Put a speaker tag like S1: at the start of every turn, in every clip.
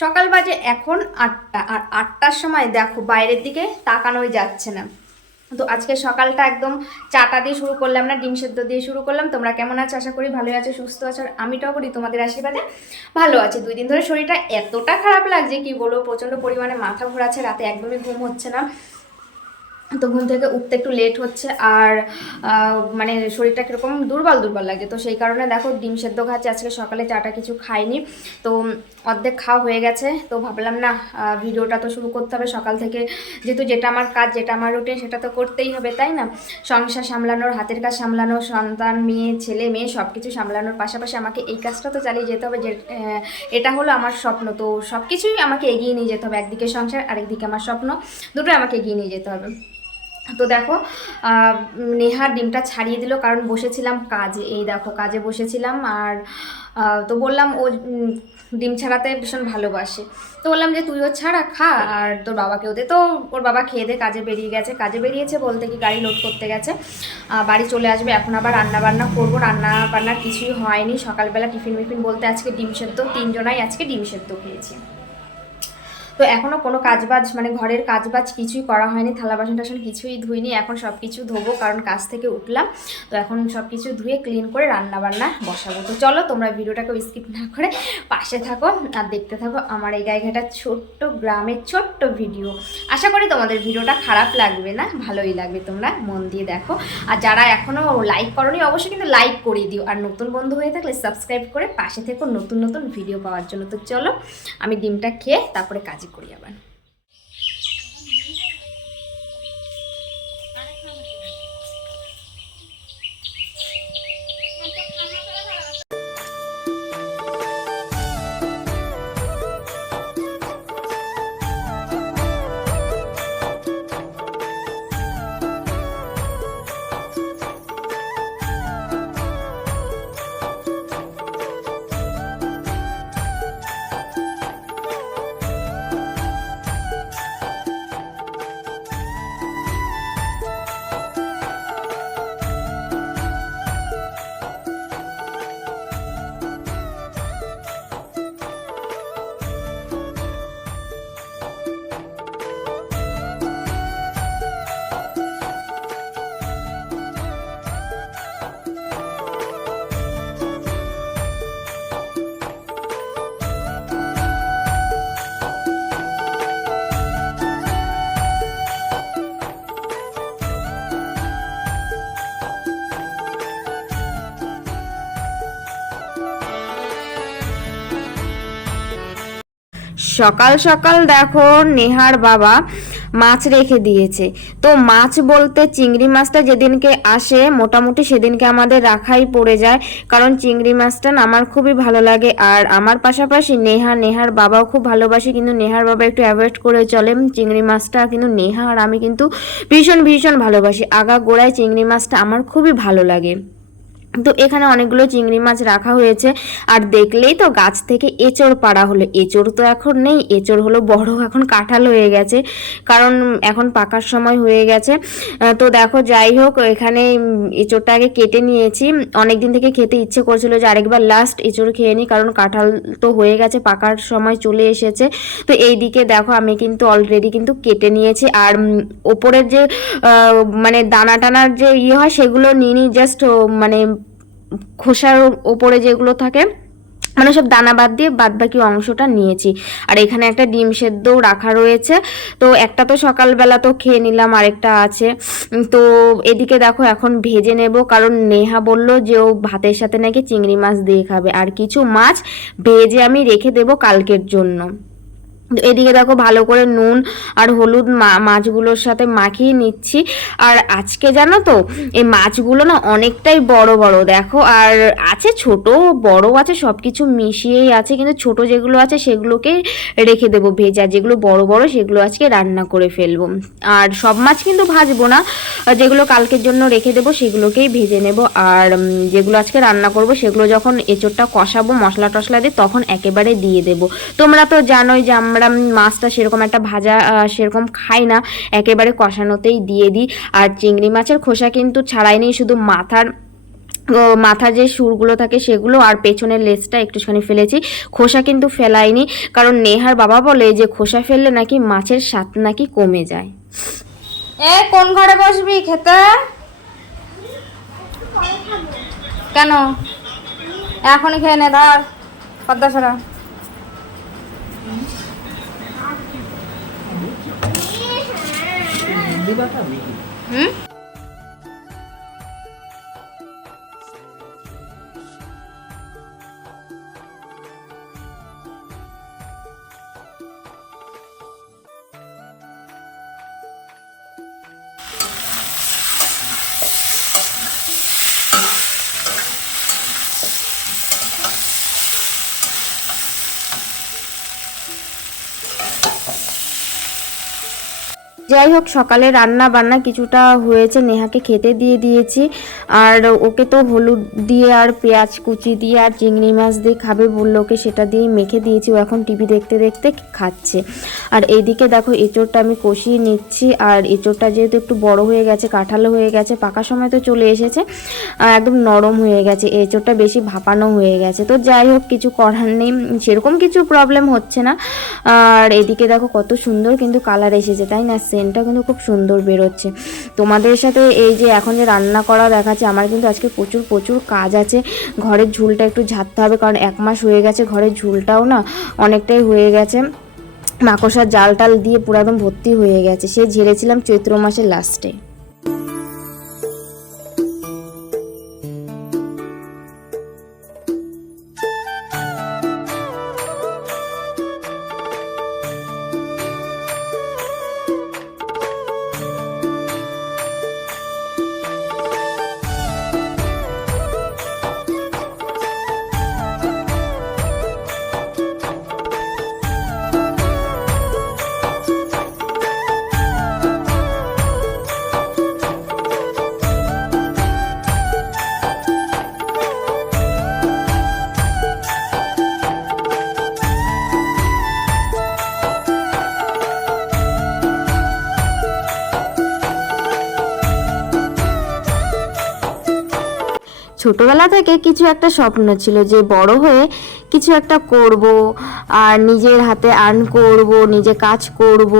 S1: সকাল বাজে এখন আটটা, আর আটটার সময় দেখো বাইরের দিকে তাকানোই যাচ্ছে না। তো আজকে সকালটা একদম চাটা দিয়ে শুরু করলাম না, ডিম সেদ্ধ দিয়ে শুরু করলাম। তোমরা কেমন আছো? আশা করি ভালোই আছো, সুস্থ আছো, আর আমিটাও করি, তোমাদের আশীর্বাদে ভালো আছে। দুই দিন ধরে শরীরটা এতটা খারাপ লাগছে কি বলব, প্রচণ্ড পরিমাণে মাথা ঘোরাচ্ছে, রাতে একদমই ঘুম হচ্ছে না। তো ঘুম থেকে উঠতে একটু লেট হচ্ছে আর মানে শরীরটা কীরকম দুর্বল দুর্বল লাগে। তো সেই কারণে দেখো ডিম সেদ্ধ খাচ্ছে, আজকে সকালে চাটা কিছু খাইনি। তো অর্ধেক খাওয়া হয়ে গেছে, তো ভাবলাম না ভিডিওটা তো শুরু করতে হবে সকাল থেকে। যেহেতু যেটা আমার কাজ, যেটা আমার রুটিন সেটা তো করতেই হবে, তাই না? সংসার সামলানোর, হাতের কাজ সামলানো, সন্তান, মেয়ে, ছেলে, মেয়ে সব কিছু সামলানোর পাশাপাশি আমাকে এই কাজটা তো চালিয়ে যেতে হবে, যে এটা হলো আমার স্বপ্ন। তো সব কিছুই আমাকে এগিয়ে নিয়ে যেতে হবে, একদিকে সংসার, আরেকদিকে আমার স্বপ্ন। দুটোই আমাকে এগিয়ে নিয়ে যেতে হবে। তো দেখো নেহার ডিমটা ছাড়িয়ে দিল, কারণ বসেছিলাম কাজে। এই দেখো, কাজে বসেছিলাম, আর তো বললাম ও ডিম ছাড়াতে ভীষণ ভালোবাসে। তো বললাম যে, তুইও ছাড়া, খা। আর তোর বাবাকেও দে তো ওর বাবা খেয়ে দে, কাজে বেরিয়ে গেছে। কাজে বেরিয়েছে বলতে কি, গাড়ি লোড করতে গেছে। বাড়ি চলে আসবে, এখন আবার রান্না বান্না করব। রান্না বান্না কিছুই হয়নি। সকালবেলা টিফিন মিফিন বলতে আজকে ডিম সেদ্ধ, তিনজনাই আজকে ডিম সেদ্ধ খেয়েছি। তো এখনও কোনো কাজবাজ মানে ঘরের কাজবাজ কিছুই করা হয়নি, থালা বাসন টাসন কিছুই ধুইনি, এখন সব কিছু ধোবো, কারণ কাজ থেকে উঠলাম। তো এখন সব কিছু ধুয়ে ক্লিন করে রান্না বান্না বসাবো। তো চলো তোমরা ভিডিওটাকে স্কিপ না করে পাশে থাকো আর দেখতে থাকো আমার এই গাইঘাটার ছোট্ট গ্রামের ছোট্ট ভিডিও আশা করি তোমাদের ভিডিওটা খারাপ লাগবে না, ভালোই লাগবে তোমরা, মন দিয়ে দেখো। আর যারা এখনও লাইক করনি, অবশ্যই কিন্তু লাইক করে দিও। আর নতুন বন্ধু হয়ে থাকলে সাবস্ক্রাইব করে পাশে থেকো নতুন নতুন ভিডিও পাওয়ার জন্য। তো চলো, আমি ডিমটা খেয়ে তারপরে কাজে করি আবার সকাল সকাল দেখো নেহার বাবা মাছ রেখে দিয়েছে। তো মাছ বলতে চিংড়ি মাছটা যেদিনকে আসে, মোটামুটি সেদিনকে আমাদের রাখাই পড়ে যায়। কারণ চিংড়ি মাছটা আমার খুবই ভালো লাগে। আর আমার পাশাপাশি নেহা, নেহার বাবাও খুব ভালোবাসে। কিন্তু নেহার বাবা একটু অ্যাভয়েড করে চলে। চিংড়ি মাছটা কিন্তু নেহা আর আমি কিন্তু ভীষণ ভীষণ ভালোবাসি। আগা গোড়ায় চিংড়ি মাছটা আমার খুবই ভালো লাগে। তো এখানে অনেকগুলো চিংড়ি মাছ রাখা হয়েছে। আর দেখলেই তো গাছ থেকে এঁচড় পাড়া হলো। এঁচড় তো এখন নেই, এঁচড় হলো বড় এখন কাঁঠাল হয়ে গেছে। কারণ এখন পাকার সময় হয়ে গেছে। তো দেখো, যাই হোক, এখানে এঁচড়টা আগে কেটে নিয়েছি। অনেক দিন থেকে খেতে ইচ্ছে করছিল যে আরেকবার লাস্ট এঁচড় খেয়ে নিই, কারণ কাঁঠাল তো হয়ে গেছে, পাকার সময় চলে এসেছে। তো এই দিকে দেখো, আমি কিন্তু অলরেডি কিন্তু কেটে নিয়েছি। আর ওপরের যে মানে দানা টানার যে ইয়ে হয়, সেগুলো নিয়ে নিই জাস্ট মানে খোসার ওপরে যেগুলো থাকে মানে সব দানা বাদ দিয়ে বাদ বাকি অংশটা নিয়েছি। আর এখানে একটা ডিম সেদ্ধও রাখা রয়েছে। তো একটা তো সকালবেলা তো খেয়ে নিলাম, আরেকটা আছে। তো এদিকে দেখো, এখন ভেজে নেব, কারণ নেহা বলল যে ও ভাতের সাথে নাকি চিংড়ি মাছ দিয়ে খাবে। আর কিছু মাছ ভেজে আমি রেখে দেব কালকের জন্য। এদিকে দেখো ভালো করে নুন আর হলুদ মাছগুলোর সাথে মাখিয়ে নিচ্ছি। আর আজকে জানো তো, এই মাছগুলো না অনেকটাই বড় বড়, দেখো। আর আছে ছোট, বড় আছে সব কিছু মিশিয়েই আছে, কিন্তু ছোট যেগুলো আছে সেগুলোকে রেখে দেবো ভেজা। যেগুলো বড় বড়, সেগুলো আজকে রান্না করে ফেলব। আর সব মাছ কিন্তু ভাজবো না যেগুলো কালকের জন্য রেখে দেবো সেগুলোকেই ভেজে নেব। আর যেগুলো আজকে রান্না করব সেগুলো যখন এঁচোড়টা কষাবো, মশলা টশলা দিয়ে, তখন একেবারে দিয়ে দেবো। তোমরা তো জানোই যে আমরা উম, মাছটা সেরকম একটা ভাজা সেরকম খাই না। একেবারে কষানোতেই দিয়ে দিই। আর চিংড়ি মাছের খোসা কিন্তু ছাড়াই নেই শুধু মাথার ও মাথার যে সুরগুলো থাকে সেগুলো আর পেছনের লেজটা একটুখানি ফেলেছি। খোসা কিন্তু ফেলাইনি। কারণ নেহার বাবা বলে যে খোসা ফেললে নাকি মাছের স্বাদ নাকি কমে যায়। এ কোন ঘরে বসবি খেতে? কেন? এখনই খেয়ে নে ধর পদ্মা হুম? যাই হোক সকালে রান্না বান্না কিছুটা হয়েছে। নেহাকে খেতে দিয়ে দিয়েছি। আর ওকে তো হলুদ দিয়ে আর পেঁয়াজ কুচি দিয়ে আর চিংড়ি মাছ দিয়ে খাবে বলল ওকে, সেটা দিয়ে মেখে দিয়েছি। ও এখন টিভি দেখতে দেখতে খাচ্ছে। আর এইদিকে দেখো, এঁচোড়টা আমি কষিয়ে নিচ্ছি। আর এঁচোড়টা যেহেতু একটু বড় হয়ে গেছে কাঁঠালো হয়ে গেছে, পাকা সময় তো চলে এসেছে একদম নরম হয়ে গেছে। এঁচোড়টা বেশি ভাপানো হয়ে গেছে। তো যাই হোক কিছু করার নেই। সেরকম কিছু প্রবলেম হচ্ছে না। আর এদিকে দেখো, কত সুন্দর কিন্তু কালার এসেছে, তাই না সেন্টটা কিন্তু খুব সুন্দর বেরোচ্ছে। তোমাদের সাথে এই যে এখন যে রান্না করা দেখাচ্ছে, আমার কিন্তু আজকে প্রচুর প্রচুর কাজ আছে। ঘরের ঝুলটা একটু ঝাড়তে হবে, কারণ এক মাস হয়ে গেছে ঘরের ঝুলটাও না অনেকটাই হয়ে গেছে। মাকড়সার জাল টাল দিয়ে পুরো একদম ভর্তি হয়ে গেছে। সে ঝেড়েছিলাম চৈত্র মাসের লাস্টে ছোটবেলা থেকে কিছু একটা স্বপ্ন ছিল যে বড় হয়ে কিছু একটা করব আর নিজের হাতে আর্ন করব, নিজে কাজ করব,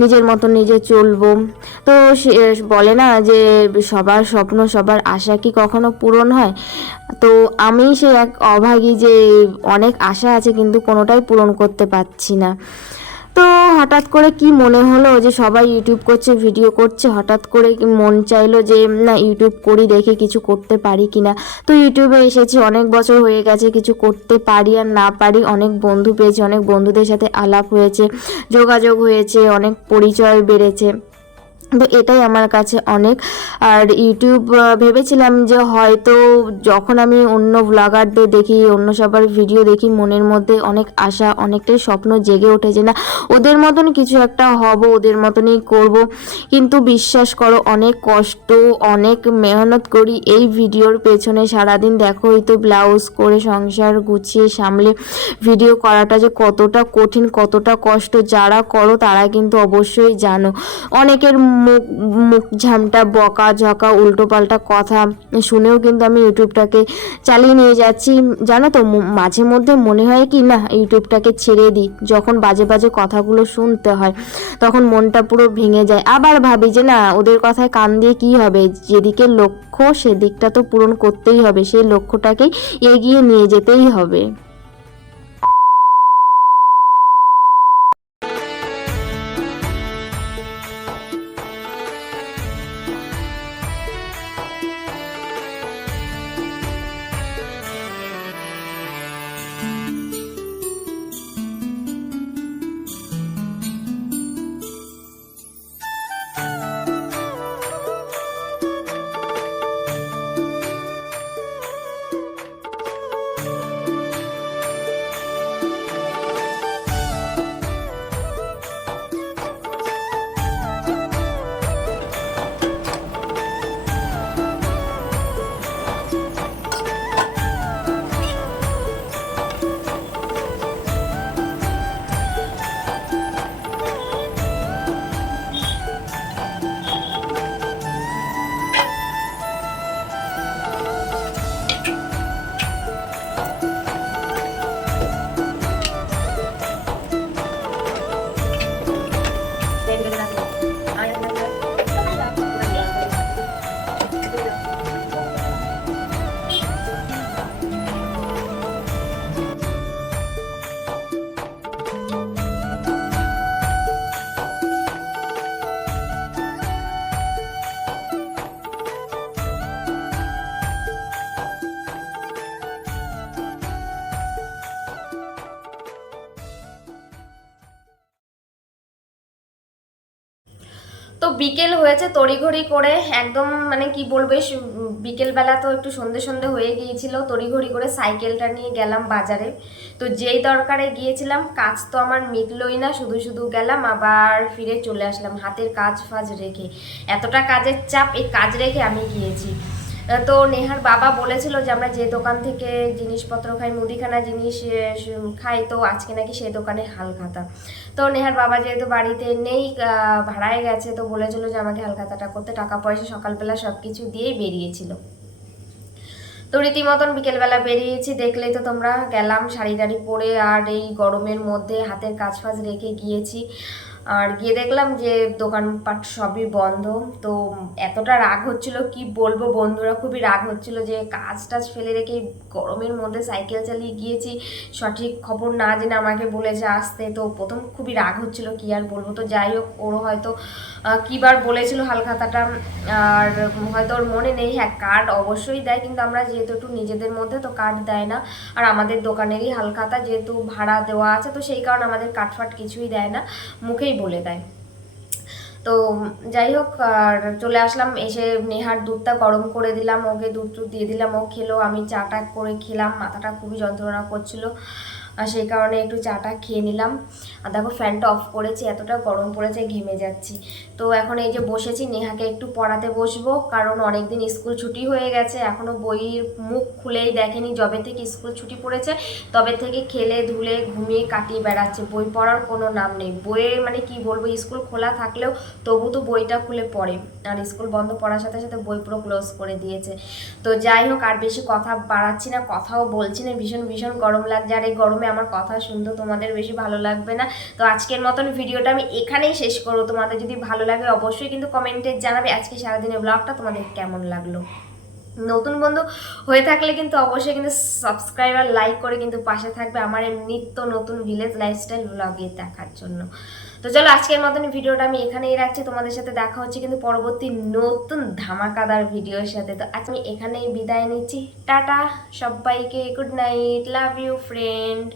S1: নিজের মতো নিজে চলবো। তো বলে না যে সবার স্বপ্ন, সবার আশা কি কখনো পূরণ হয়? তো আমি সে এক অভাগী যে অনেক আশা আছে কিন্তু কোনোটাই পূরণ করতে পারছি না। তো হঠাৎ করে কি মনে হলো যে সবাই ইউটিউব করছে ভিডিও করছে, হঠাৎ করে মন চাইলো যে, না ইউটিউব করি, দেখে কিছু করতে পারি কি না তো ইউটিউবে এসেছি, অনেক বছর হয়ে গেছে কিছু করতে পারি আর না পারি, অনেক বন্ধু পেয়েছি, অনেক বন্ধুদের সাথে আলাপ হয়েছে, যোগাযোগ হয়েছে, অনেক পরিচয় বেড়েছে। তো এটাই আমার কাছে অনেক। আর ইউটিউব ভেবেছিলাম যে হয়তো যখন আমি অন্য ব্লগারদের দেখি, অন্য সবার ভিডিও দেখি, মনের মধ্যে অনেক আশা, অনেকটাই স্বপ্ন জেগে ওঠে যে না, ওদের মতন কিছু একটা হব, ওদের মতনই করব। কিন্তু বিশ্বাস করো, অনেক কষ্ট, অনেক মেহনত করি এই ভিডিওর পেছনে। সারাদিন দেখো এই তো ব্লাউজ করে সংসার গুছিয়ে সামলে ভিডিও করাটা যে কতটা কঠিন, কতটা কষ্ট যারা করো, তারা কিন্তু অবশ্যই জানো। অনেকের মুখ মুখ ঝামটা, বকা, ঝকা উল্টো পাল্টা কথা শুনেও কিন্তু আমি ইউটিউবটাকে চালিয়ে নিয়ে যাচ্ছি। জানো তো মাঝে মধ্যে মনে হয় কি, না, ইউটিউবটাকে ছেড়ে দিই। যখন বাজে বাজে কথাগুলো শুনতে হয়, তখন মনটা পুরো ভেঙে যায়। আবার ভাবি যে, না, ওদের কথায় কান দিয়ে কি হবে? যেদিকে লক্ষ্য, সেদিকটা তো পূরণ করতেই হবে। সেই লক্ষ্যটাকেই এগিয়ে নিয়ে যেতেই হবে। তো বিকেল হয়েছে, তড়িঘড়ি করে একদম মানে কি বলবে বিকেলবেলা তো একটু সন্ধে সন্ধে হয়ে গিয়েছিল, তড়িঘড়ি করে সাইকেলটা নিয়ে গেলাম বাজারে। তো যেই দরকারে গিয়েছিলাম, কাজ তো আমার মিটলই না, শুধু শুধু গেলাম, আবার ফিরে চলে আসলাম, হাতের কাজ ফাজ রেখে। এতটা কাজের চাপ, এই কাজ রেখে আমি গিয়েছি। তো নেহার বাবা বলেছিল যে আমরা যে দোকান থেকে জিনিসপত্র খাই, মুদিখানা জিনিস খাই, তো আজকে নাকি সেই দোকানে হালখাতা। তো নেহার বাবা যেহেতু বাড়িতে নেই ভাড়ায় গেছে, তো বলেছিল যে আমাকে হালখাতাটা করতে টাকা পয়সা সকালবেলা সব কিছু দিয়েই বেরিয়েছিল। তো রীতিমতন বিকেলবেলা বেরিয়েছি দেখলেই তো তোমরা গেলাম শাড়ি টাড়ি পরে আর এই গরমের মধ্যে হাতের কাজ ফাজ রেখে গিয়েছি। আর গিয়ে দেখলাম যে দোকানপাট সবই বন্ধ। তো এতটা রাগ হচ্ছিল, কি বলব বন্ধুরা? খুবই রাগ হচ্ছিল যে কাজ টাজ ফেলে রেখে গরমের মধ্যে সাইকেল চালিয়ে গিয়েছি। সঠিক খবর না জেনে আমাকে বলেছে আসতে। তো প্রথম খুবই রাগ হচ্ছিল, কি আর বলব? তো যাই হোক ওর হয়তো কিবার বলেছিল হালখাতাটা। আর হয়তো ওর মনে নেই হ্যাঁ কার্ড অবশ্যই দেয়, কিন্তু আমরা যেহেতু একটু নিজেদের মধ্যে তো কার্ড দেয় না। আর আমাদের দোকানেরই হালখাতা যেহেতু ভাড়া দেওয়া আছে, তো সেই কারণে আমাদের কাটফাট কিছুই দেয় না। মুখেই বলে দেয়। তো যাই হোক, আর চলে আসলাম, এসে নেহার দুধটা গরম করে দিলাম, ওকে দুধ টুধ দিয়ে দিলাম, ও খেলো, আমি চাটা করে খেলাম, মাথাটা খুবই যন্ত্রণা করছিল, আর সেই কারণে একটু চাটা খেয়ে নিলাম। আর দেখো ফ্যানটা অফ করেছি, এতটা গরম পড়েছে, ঘেমে যাচ্ছি। তো এখন এই যে বসেছি, নেহাকে একটু পড়াতে বসবো, কারণ অনেকদিন স্কুল ছুটি হয়ে গেছে এখনও বইয়ের মুখ খুলেই দেখেনি যবে থেকে স্কুল ছুটি পড়েছে, তবে থেকে খেলে ধুলে ঘুমিয়ে কাটিয়ে বেড়াচ্ছে, বই পড়ার কোনো নাম নেই, বইয়ে মানে কি বলব, স্কুল খোলা থাকলেও তবু তো বইটা খুলে পড়ে, আর স্কুল বন্ধ পড়ার সাথে সাথে বই পুরো ক্লোজ করে দিয়েছে, তো যাই হোক, আর বেশি কথা বাড়াচ্ছি না, কথাও বলছি না, ভীষণ ভীষণ গরম লাগছে, আর এই গরমে আমার কথা শুনতে তোমাদের বেশি ভালো লাগবে না, তো আজকের মতন ভিডিওটা আমি এখানেই শেষ করব, তোমাদের যদি ভালো লাগে অবশ্যই কিন্তু কমেন্টে জানাবে আজকে সারাদিনের ব্লগটা তোমাদের কেমন লাগল। নতুন বন্ধু হয়ে থাকলে কিন্তু অবশ্যই কিন্তু সাবস্ক্রাইব আর লাইক করে কিন্তু পাশে থাকবে আমার এই নিত্য নতুন ভিলেজ লাইফস্টাইল ব্লগে দেখার জন্য। তো চলো আজকের মতন ভিডিওটা আমি এখানেই রাখছি, তোমাদের সাথে দেখা হচ্ছে কিন্তু পরবর্তী নতুন ধামাকাদার ভিডিওর সাথে। তো আজ আমি এখানেই বিদায় নিচ্ছি। টাটা, সবাইকে good night love you friend